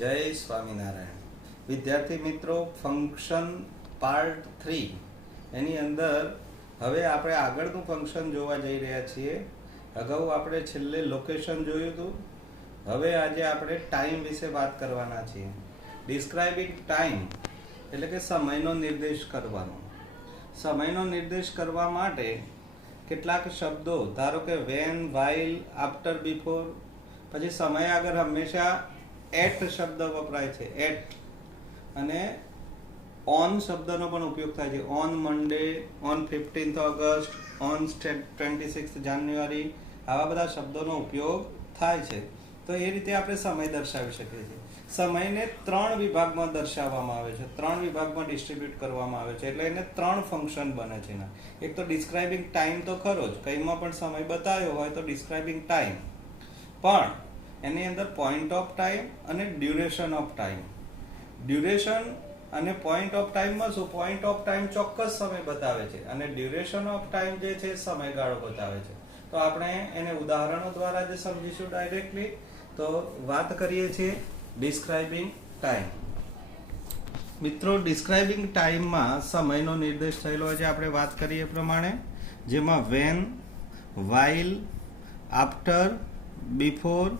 જય સ્વામિનારાયણ. વિદ્યાર્થી મિત્રો, ફંક્શન પાર્ટ 3 એની અંદર હવે આપણે આગળનું ફંક્શન જોવા જઈ રહ્યા છીએ. અગાઉ આપણે છેલ્લે લોકેશન જોયું હતું. હવે આજે આપણે ટાઈમ વિશે વાત કરવાના છીએ. ડિસ્ક્રાઇબિંગ ટાઈમ એટલે કે સમયનો નિર્દેશ કરવાનો. સમયનો નિર્દેશ કરવા માટે કેટલાક શબ્દો, ધારો કે વેન, વાઇલ, આફ્ટર, બિફોર, પછી સમય આગળ હંમેશા એટ શબ્દ વપરાય છે. એટ અને ઓન શબ્દનો પણ ઉપયોગ થાય છે. On Monday, on 15th August, on 26th જાન્યુઆરી, આવા બધા શબ્દોનો ઉપયોગ થાય છે. તો એ રીતે આપણે સમય દર્શાવી શકીએ છીએ. સમયને 3 વિભાગમાં દર્શાવવામાં આવે છે, 3 વિભાગમાં ડિસ્ટ્રીબ્યુટ કરવામાં આવે છે. એટલે એને 3 ફંક્શન બને છે. એક તો ડિસ્ક્રાઇબિંગ ટાઈમ તો ખરો જ, કંઈમાં પણ સમય બતાવ્યો હોય તો ડિસ્ક્રાઇબિંગ ટાઈમ, પણ એની અંદર પોઈન્ટ ઓફ ટાઈમ અને ડ્યુરેશન ઓફ ટાઈમ. ડ્યુરેશન અને પોઈન્ટ ઓફ ટાઈમમાં શું, પોઈન્ટ ઓફ ટાઈમ ચોક્કસ સમય બતાવે છે અને ડ્યુરેશન ઓફ ટાઈમ જે છે સમયગાળો બતાવે છે. તો આપણે એને ઉદાહરણો દ્વારા જે સમજીશું ડાયરેક્ટલી. તો વાત કરીએ છીએ ડિસ્ક્રાઇબિંગ ટાઈમ. મિત્રો, ડિસ્ક્રાઇબિંગ ટાઈમમાં સમયનો નિર્દેશ થયેલો હોય છે આપણે વાત કરીએ એ પ્રમાણે, જેમાં વેન, વાઇલ, આફ્ટર, બિફોર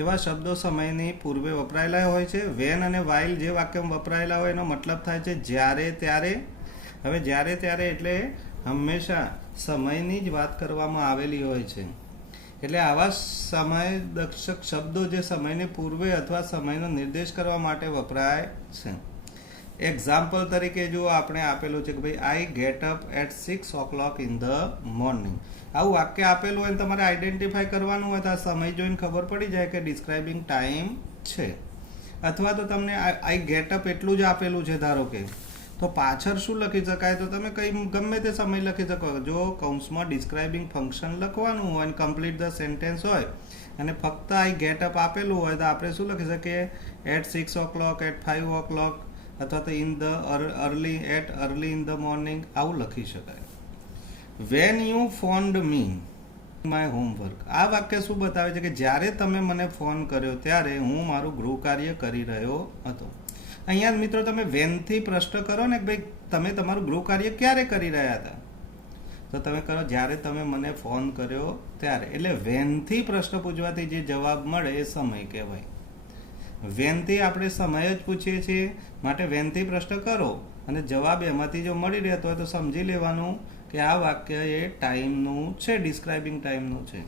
એવા શબ્દો સમયની પૂર્વે વપરાયેલા હોય છે. વેન અને વાઇલ જે વાક્યમાં વપરાયેલા હોય એનો મતલબ થાય છે જ્યારે ત્યારે. હવે જ્યારે ત્યારે એટલે હંમેશા સમયની જ વાત કરવામાં આવેલી હોય છે. એટલે આવા સમય દર્શક શબ્દો જે સમયની પૂર્વે અથવા સમયનો નિર્દેશ કરવા માટે વપરાય છે. એક્ઝામ્પલ તરીકે જો આપણે આપેલું છે કે ભાઈ I get up at 6 o'clock in the morning. આવું વાક્ય આપેલું હોય તમારે આઈડેન્ટિફાય કરવાનું હોય તો આ સમય જોઈને ખબર પડી જાય કે ડિસ્ક્રાઇબિંગ ટાઈમ છે. અથવા તો તમને આઈ ગેટ અપ એટલું જ આપેલું છે ધારો કે, તો પાછળ શું લખી શકાય, તો તમે કંઈ ગમે તે સમય લખી શકો. જો કૌંસમાં ડિસ્ક્રાઇબિંગ ફંક્શન લખવાનું હોય અને કમ્પ્લીટ ધ સેન્ટેન્સ હોય અને ફક્ત આઈ ગેટ અપ આપેલું હોય તો આપણે શું લખી શકીએ, એટ 6 o'clock, એટ 5 o'clock, અથવા તો in the early in the morning, આવું લખી શકાય. When you found me my homework, આ વાક્ય શું બતાવે છે કે જ્યારે તમે મને ફોન કર્યો ત્યારે હું મારું ગૃહ કાર્ય કરી રહ્યો હતો. અહીંયા મિત્રો તમે વેનથી પ્રશ્ન કરો ને કે ભાઈ તમે તમારું ગૃહ કાર્ય ક્યારે કરી રહ્યા હતા, તો તમે કરો જ્યારે તમે મને ફોન કર્યો ત્યારે. એટલે વેનથી પ્રશ્ન પૂછવાથી જે જવાબ મળે એ સમય કહેવાય. વેનથી આપણે સમય જ પૂછીએ છીએ, માટે વેનથી પ્રશ્ન કરો અને જવાબ એમાંથી જો મળી રહેતો હોય તો સમજી લેવાનું કે આ વાક્ય એ ટાઈમનું છે, ડિસ્ક્રાઇબિંગ ટાઈમનું છે.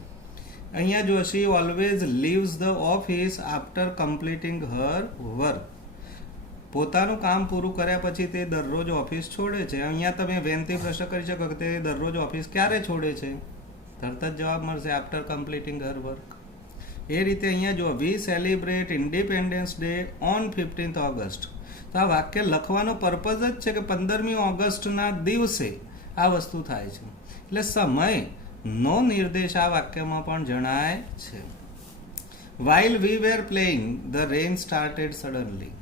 અહીંયા જો she always leaves the office after completing her work, પોતાનું કામ પૂરું કર્યા પછી તે દરરોજ ઓફિસ છોડે છે. અહીંયા તમે વેનથી પ્રશ્ન કરી શકો કે તે દરરોજ ઓફિસ ક્યારે છોડે છે, તરત જ જવાબ મળશે આફ્ટર કમ્પ્લીટિંગ હર વર્ક. એ રીતે અહીંયા જો we celebrate independence day on 15th August, તો આ વાક્ય લખવાનો પર્પઝ જ છે કે 15મી ઓગસ્ટના દિવસે આ વસ્તુ થાય છે. એટલે સમયનો નિર્દેશ આ વાક્યમાં પણ જણાય છે. While we were playing the rain started suddenly,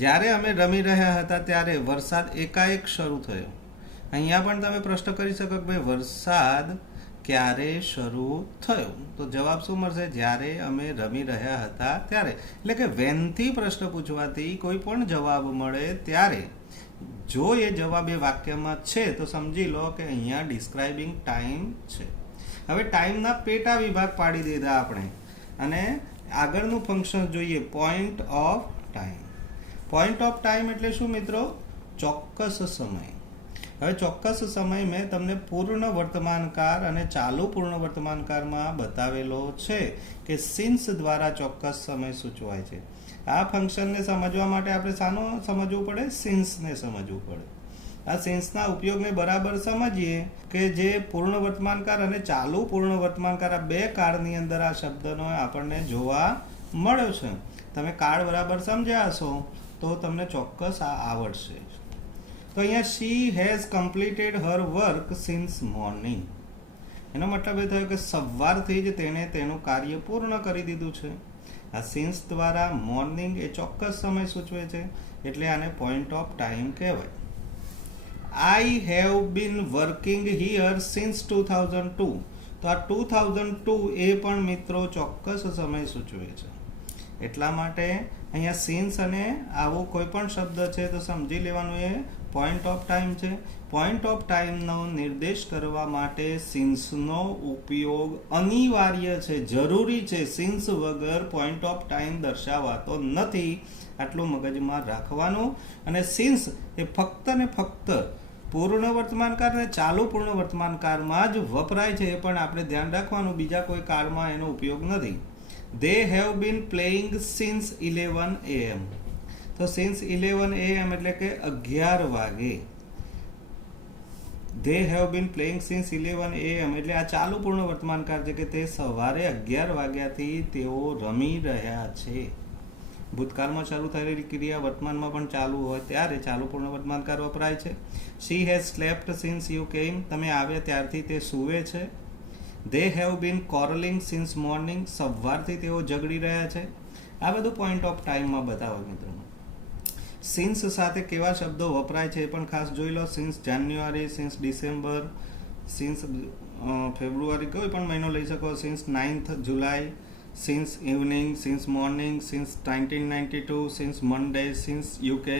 જ્યારે અમે રમી રહ્યા હતા ત્યારે વરસાદ એકાએક શરૂ થયો. અહીંયા પણ તમે પ્રશ્ન કરી શકો કે ભાઈ વરસાદ ક્યારે શરૂ થયો, તો જવાબ શું મળશે, જ્યારે અમે રમી રહ્યા હતા ત્યારે. એટલે કે વેનથી પ્રશ્ન પૂછવાથી કોઈ પણ જવાબ મળે ત્યારે જો એ જવાબ એ વાક્યમાં છે તો સમજી લો કે અહીંયા ડિસ્ક્રાઇબિંગ ટાઈમ છે. હવે ટાઈમના પેટા વિભાગ પાડી દીધા આપણે અને આગળનું ફંક્શન જોઈએ, point of time. Point of time એટલે શું મિત્રો, ચોક્કસ સમય. હવે ચોક્કસ સમય મેં તમને પૂર્ણ વર્તમાનકાળ અને ચાલુ પૂર્ણ વર્તમાનકાળમાં બતાવેલો છે કે સિન્સ દ્વારા ચોક્કસ સમય સૂચવાય છે. આ ફંક્શનને સમજવા માટે આપણે શાનો સમજવું પડે, સિન્સને સમજવું પડે. આ સિન્સના ઉપયોગને બરાબર સમજીએ કે જે પૂર્ણ વર્તમાનકાળ અને ચાલુ પૂર્ણ વર્તમાનકાળ આ બે કાળની અંદર આ શબ્દનો આપણને જોવા મળ્યો છે. તમે કાળ બરાબર સમજ્યા હશો તો તમને ચોક્કસ આ આવડશે. તો અહીંયા she has completed her work since morning, એનો મતલબ એ થયો કે સવારથી જ તેણે તેનું કાર્ય પૂર્ણ કરી દીધું છે. આ સિન્સ દ્વારા મોર્નિંગ એ ચોક્કસ સમય સૂચવે છે, એટલે આને પોઈન્ટ ઓફ ટાઈમ કહેવાય. I have been working here since 2002, તો આ 2002 એ પણ મિત્રો ચોક્કસ સમય સૂચવે છે. એટલા માટે અહીંયા સિન્સ અને આવો કોઈ પણ શબ્દ છે તો સમજી લેવાનું એ પોઈન્ટ ઓફ ટાઈમ છે. પોઈન્ટ ઓફ ટાઈમનો નિર્દેશ કરવા માટે સિન્સનો ઉપયોગ અનિવાર્ય છે, જરૂરી છે. સિન્સ વગર પોઈન્ટ ઓફ ટાઈમ દર્શાવાતો નથી. આટલું મગજમાં રાખવાનું. અને સિન્સ એ ફક્ત ને ફક્ત પૂર્ણ વર્તમાનકાળ અને ચાલુ પૂર્ણ વર્તમાનકાળમાં જ વપરાય છે, એ પણ આપણે ધ્યાન રાખવાનું. બીજા કોઈ કાળમાં એનો ઉપયોગ નથી. They have been playing since 11 AM. તો since 11 AM એટલે કે 11 વાગે. They have been playing since 11 AM એટલે આ ચાલુ પૂર્ણ વર્તમાનકાળ છે કે તે સવારે 11 વાગ્યાથી તેઓ રમી રહ્યા છે. ભૂતકાળમાં શરૂ થયેલી ક્રિયા વર્તમાનમાં પણ ચાલુ હોય ત્યારે ચાલુ પૂર્ણ વર્તમાનકાળ વપરાય છે. She has slept since you came. તમે આવ્યા ત્યારથી તે સૂવે છે. They have been quarreling since morning. સવારથી તેઓ ઝઘડી રહ્યા છે. આ બધું પોઈન્ટ ઓફ ટાઈમમાં બતાવો મિત્રો. સિન્સ સાથે કેવા શબ્દો વપરાય છે એ પણ ખાસ જોઈ લો. Since January, since December, since February, કોઈ પણ મહિનો લઈ શકો. Since 9th July, since evening, since morning, since 1992, since Monday, since UK.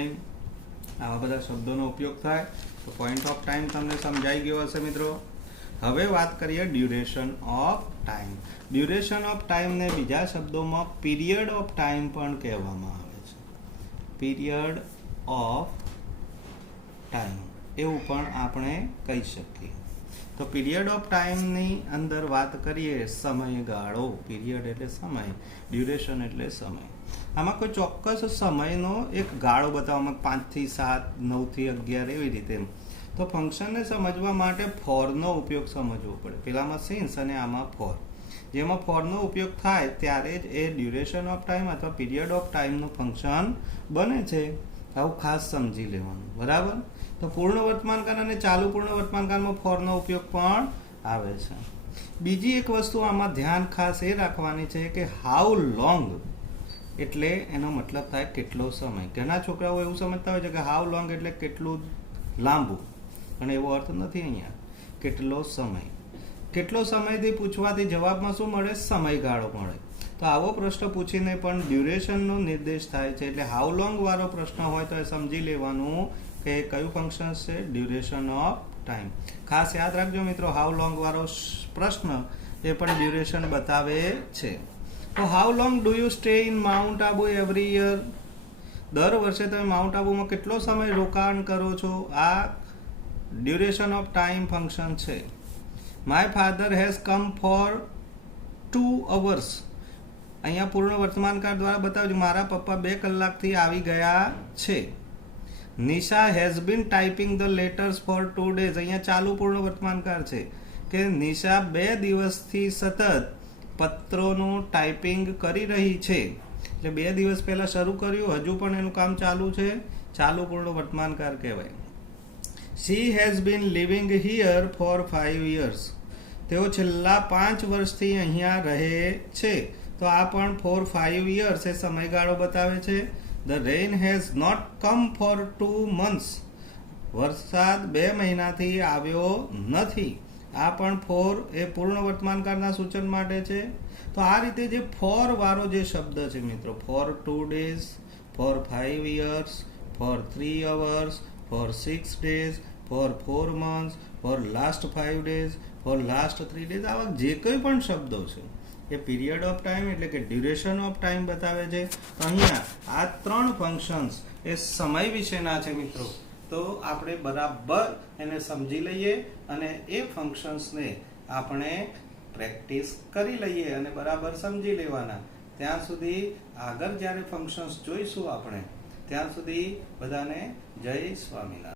આવા બધા શબ્દોનો ઉપયોગ થાય. તો પોઈન્ટ ઓફ ટાઈમ તમને સમજાઈ ગયો હશે મિત્રો. હવે વાત કરીએ duration of time. Duration of ટાઈમને બીજા શબ્દોમાં પીરિયડ ઓફ ટાઈમ પણ કહેવામાં આવે છે. પીરિયડ ઓફ ટાઈમ એવું પણ આપણે કહી શકીએ. તો પીરિયડ ઓફ ટાઈમની અંદર વાત કરીએ સમયગાળો. પીરિયડ એટલે સમય, ડ્યુરેશન એટલે સમય. આમાં કોઈ ચોક્કસ સમયનો એક ગાળો બતાવવામાં 5 થી 7, 9 થી 11 એવી રીતે. તો ફંક્શનને સમજવા માટે ફોરનો ઉપયોગ સમજવો પડે. પેલામાં સિન્સ અને આમાં ફોર. જેમાં ફોરનો ઉપયોગ થાય ત્યારે જ એ ડ્યુરેશન ઓફ ટાઈમ અથવા પીરિયડ ઓફ ટાઈમનું ફંક્શન બને છે. આવું ખાસ સમજી લેવાનું, બરાબર. તો પૂર્ણ વર્તમાનકાળ અને ચાલુ પૂર્ણ વર્તમાનકાળમાં ફોરનો ઉપયોગ પણ આવે છે. બીજી એક વસ્તુ આમાં ધ્યાન ખાસ એ રાખવાની છે કે હાઉ લોંગ એટલે એનો મતલબ થાય કેટલો સમય. ઘણા છોકરાઓ એવું સમજતા હોય છે કે હાઉ લોંગ એટલે કેટલું લાંબુ, અને એવો અર્થ નથી અહીંયા. કેટલો સમય. કેટલો સમયથી પૂછવાથી જવાબમાં શું મળે? સમયગાળો મળે. તો આવો પ્રશ્ન પૂછીને પણ ડ્યુરેશનનો નિર્દેશ થાય છે. એટલે હાઉ લોંગ વાળો પ્રશ્ન હોય તો એ સમજી લેવાનું કે કયું ફંક્શન છે? Duration of time. ખાસ યાદ રાખજો મિત્રો, હાઉ લોંગ વાળો પ્રશ્ન એ પણ ડ્યુરેશન બતાવે છે. તો how long do you stay in mount Abu every year? દર વર્ષે તમે માઉન્ટ આબુમાં કેટલો સમય રોકાણ કરો છો? આ ડ્યુરેશન ઓફ ટાઈમ ફંક્શન છે. My father has come for 2 hours. અહીંયા પૂર્ણ વર્તમાનકાળ દ્વારા બતાવજો. મારા પપ્પા 2 કલાકથી આવી ગયા છે. Nisha has been typing the letters for 2 days. અહીંયા ચાલુ પૂર્ણ વર્તમાનકાળ છે કે નિશા 2 દિવસથી સતત પત્રોનું ટાઈપિંગ કરી રહી છે. એટલે 2 દિવસ પહેલા શરૂ કર્યું, હજુ પણ એનું કામ ચાલુ છે. ચાલુ પૂર્ણ વર્તમાનકાળ કહેવાય. She has been living here for 5 years. તેઓ છેલ્લા 5 વર્ષથી અહીંયા રહે છે. તો આ પણ for 5 years એ સમયગાળો બતાવે છે. The rain has not come for 2 months. વરસાદ 2 મહિનાથી આવ્યો નથી. આ પણ for એ પૂર્ણ વર્તમાનકાળના સૂચન માટે છે. તો આ રીતે જે for વાળો જે શબ્દ છે મિત્રો, for 2 days, for 5 years, for 3 hours, for 6 days, for 4 months, for last 5 days, for last 3 days, આવા જે કંઈ પણ શબ્દો છે એ પીરિયડ ઓફ ટાઈમ એટલે કે ડ્યુરેશન ઓફ ટાઈમ બતાવે છે. અહીંયા આ 3 ફંક્શન્સ એ સમય વિશેના છે મિત્રો. તો આપણે બરાબર એને સમજી લઈએ અને એ ફંક્શન્સને આપણે પ્રેક્ટિસ કરી લઈએ અને બરાબર સમજી લેવાના. ત્યાં સુધી આગળ જ્યારે ફંક્શન્સ જોઈશું આપણે, ત્યાં સુધી બધાને જય સ્વામિનારાયણ.